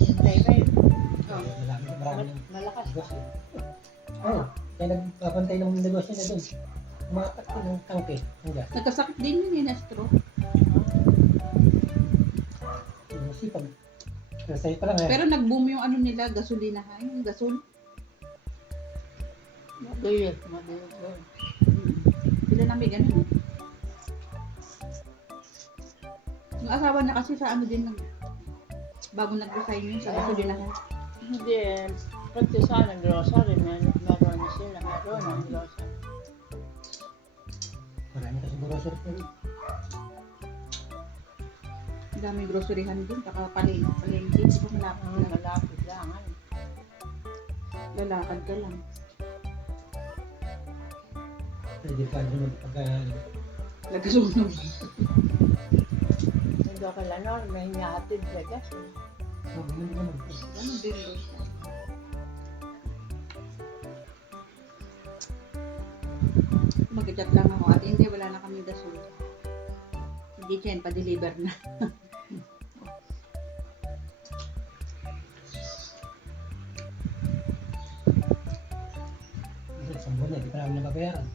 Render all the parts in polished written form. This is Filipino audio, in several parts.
May. Oh. Marami ng Malakas. negosyo. Oo. Kaya nagpapantay ng negosyo na doon. Umatak ko ng tangke. Hanggang. Nagkasakit din yun na stroke. Masipag. Pero sa'yo pa lang eh. Pero nag-boom yung ano nila, gasolina. Yung gasol. Maduyot. Sila na may ganun. Yung asawa na kasi sa ano din bago nag-resign yun sa gasolina. Hindi. Pati sana grocery. Meron na sila. Meron ang grocery. Marami kasi grocery pa rin. Ang daming groceryhan din, saka palengke. Di ba malapit lang? Malapit lang. Lalakad ka lang. Pwede pa rin pagka... Nagkasunog. Hindi ako lang. May hinahatid sa gas. Oh, ganun naman. Ganun din doon. Mag-chat lang ako at hindi wala na kaming gasol. Hindi Chen, pa-deliver na. Isang buwan na, di pa namin nababayaran.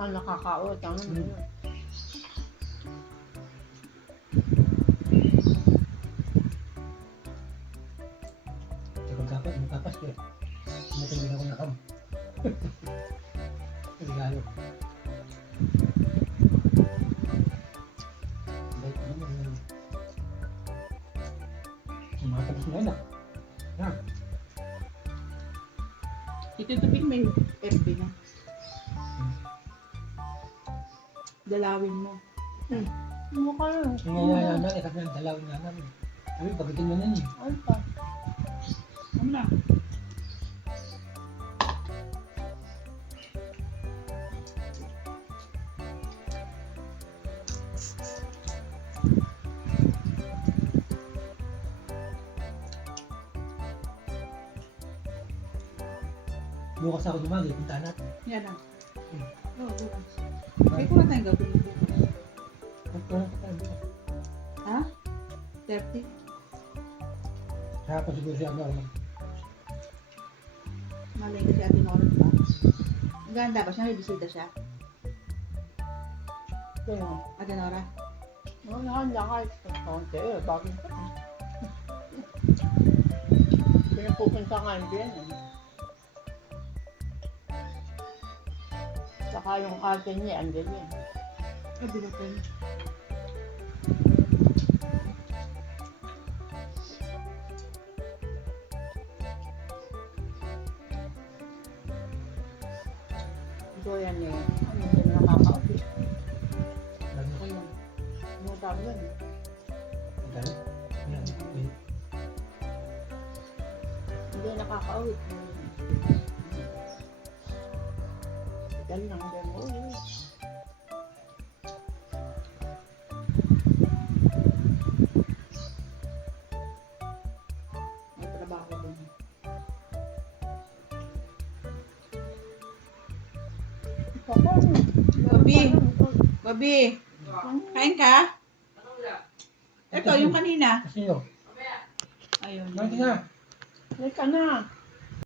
Ang nakakautang. Kapag magkapas ko, natingin ako na kam. Regalo. Baik naman. Mga kapis na anak. Ha? Ito tubig may FB na. Dalawin mo. Mukha lang. Yung nga naman, ikat na dalawin nga namin. Sabi, pagitin mo na niya. Ano pa? Ano na? Bukas ako dumagi, puntaan natin. Yan na. Hmm. Oo, bukas. May kuha tayong gagawin bukas. Magpunan ka tayo bukas. Ha? 30? Hapon siguro siya normal. Malay kasi Ate Nora pa. Ang ganda ba siya? May bisita siya? Kaya, Ate Nora? handa kahit sa konti. Bagong pa. Pinapupunta nga yung biyan. Saka yung ate niya, andyan yan. Ah, binatay. So yan eh. Ano hindi na nakaka-office? Lalo ko Ayun. Ano tawag yun? Magkano? Yan. Hindi nakaka-uwi. Tagal lang din mo. May trabaho din. Babi! Babi! Kain ka? Ito, yung kanina. Kasi yun. Ayun. Bakit na? Halika na.